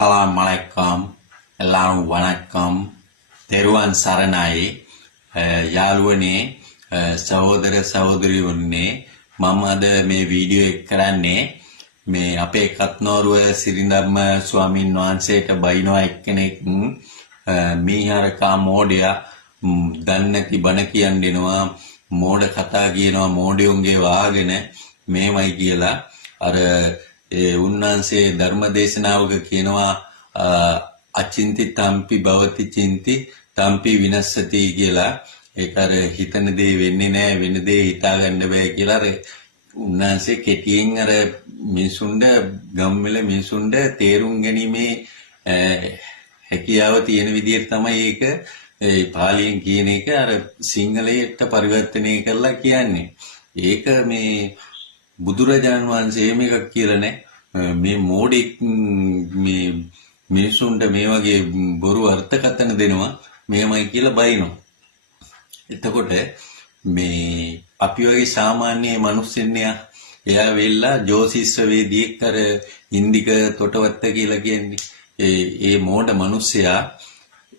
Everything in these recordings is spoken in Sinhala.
Assalamualaikum எல்லாரும் வணக்கம் තෙරුවන් සරණයි යාළුවනේ සහෝදර සහෝදරියෝනේ මම අද මේ වීඩියෝ එක කරන්නේ මේ අපේ කත්නෝරුව සිරිඳම්ම ස්වාමීන් වහන්සේට බයිනවා එක්කෙනෙක් මීහරකා මෝඩයා දන්නේ නැති බණ කියන්න දෙනවා මෝඩ කතා කියනවා මෝඩයෝන්ගේ වාගෙන මේමයි කියලා අර උන්වහන්සේ ධර්ම දේශනාවක කියනවා අචින්ති තම්පි භවති චින්ති තම්පි විනස්සති කියලා ඒක අර හිතන දේ වෙන්නේ නැහැ වෙන දේ හිතා ගන්න බෑ කියලා අර උන්වහන්සේ කෙටියෙන් අර මිනිසුන්ට ගම්වල මිනිසුන්ට තේරුම් ගැනීමේ හැකියාව තියෙන විදිහට තමයි ඒක ඒ පාලියෙන් කියන එක අර සිංහලයට පරිවර්තනය කරලා කියන්නේ ඒක මේ බුදුරජාණන් වහන්සේ මේක කියලා නෑ මේ මෝඩෙක් මේ මිනිසුන්ට මේ වගේ බොරු අර්ථකථන දෙනවා මෙහෙමයි කියලා බයිනවා. එතකොට මේ අපි වගේ සාමාන්‍ය මිනිස්සුන්නියා එයා වෙල්ලා ජෝතිෂ වේදියෙක් අර ඉන්දික තොටවත්ත කියලා කියන්නේ ඒ මෝඩ මිනිස්සයා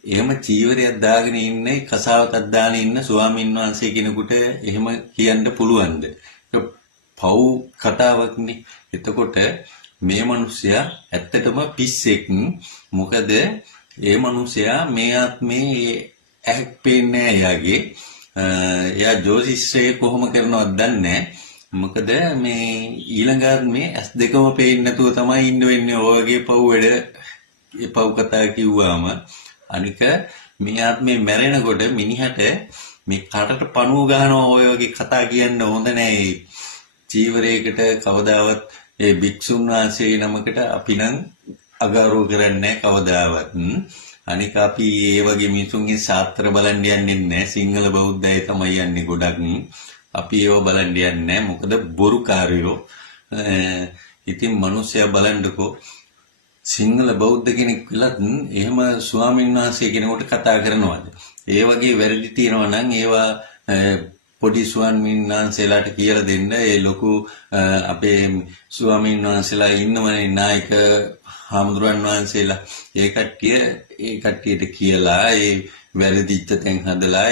එහෙම චීවරයක් දාගෙන ඉන්නේ කසාවතක් දාගෙන ඉන්න ස්වාමීන් වහන්සේ කෙනෙකුට එහෙම කියන්න පුළුවන්ද? පව් කතාවක්නේ. එතකොට මේ මිනිස්සයා ඇත්තටම පිස්සෙක්. මොකද ඒ මිනිස්සයා මේ ආත්මේ ඇහක් පේන්නේ එයාගේ. එයා ජෝතිෂය කොහොම කරනවද දන්නේ මොකද මේ ඊළඟ ආත්මේ ඇස් දෙකම පේන්නේ නැතුව තමයි ඉන්න වෙන්නේ. ඔය වගේ පව් වැඩ ඒ පව් කතා කිව්වම අනික මේ ආත්මේ මැරෙනකොට මිනිහට මේ කටට පණුව ගහනවා ඔය වගේ කතා කියන්න හොඳ නැහැ. චීවරයකට කවදාවත් ඒ භික්ෂුන් වහන්සේ නමකට අපි නම් අගෞරව කරන්නේ කවදාවත්. අනික අපි ඒ වගේ මිනිසුන්ගේ ශාස්ත්‍ර බලන්න යන්නේ නැහැ. සිංහල බෞද්ධය තමයි යන්නේ ගොඩක්. අපි ඒව බලන්න යන්නේ නැහැ. මොකද බොරුකාරයෝ. ඉතින් මිනිස්සයා බලන්නකෝ සිංහල බෞද්ධ කෙනෙක් විලත් එහෙම ස්වාමීන් වහන්සේ කෙනෙකුට කතා කරනවාද? ඒ වගේ වැරදි තියෙනවා නම් ඒවා පොඩි ස්වාමීන් වහන්සේලාට කියලා දෙන්න. ඒ ලොකු අපේ ස්වාමීන් වහන්සේලා ඉන්නවනේ නායක හාමුදුරන් වහන්සේලා. ඒ කට්ටියට කියලා ඒ වැරදිච්ච තැන් හදලා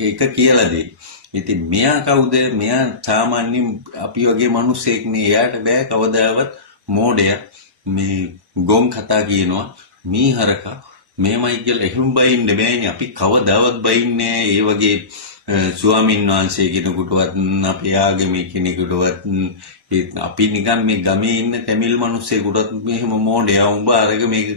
ඒක කියලා දෙයි. ඉතින් මෙයා කවුද? මෙයා සාමාන්‍ය අපි වගේ මිනිස්සෙක් නේ. එයාට බෑ කවදාවත් මෝඩයා මේ ගොන් කතා කියනවා මීහරකා මේමයි කියලා එහෙම බයින්න බෑනේ. අපි කවදාවත් බයින්නේ ඒ වගේ ස්වාමීන් වහන්සේ කෙනෙකුටවත් අපේ ආගමේ කෙනෙකුටවත් අපි නිකන් මේ ගමේ ඉන්න තමිල් මිනිස්සෙකුටවත් මෙහෙම මෝඩයා උඹ අරග මේක